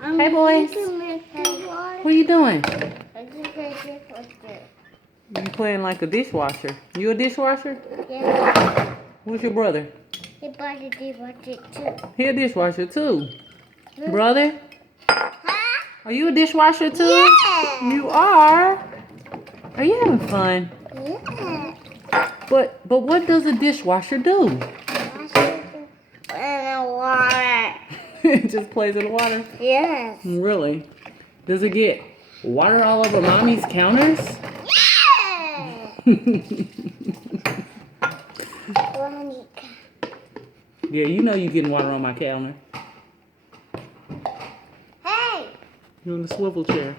Hey, boys. What are you doing? You playing like a dishwasher. You a dishwasher? Yeah. Who's your brother? He bought a dishwasher too. He a dishwasher too. Brother? Huh? Are you a dishwasher too? Yeah. You are? Are you having fun? Yeah. But what does a dishwasher do? In the water. It just plays in the water? Yes. Really? Does it get water all over mommy's counters? Yeah, you know you getting water on my counter. Hey! You're in the swivel chair.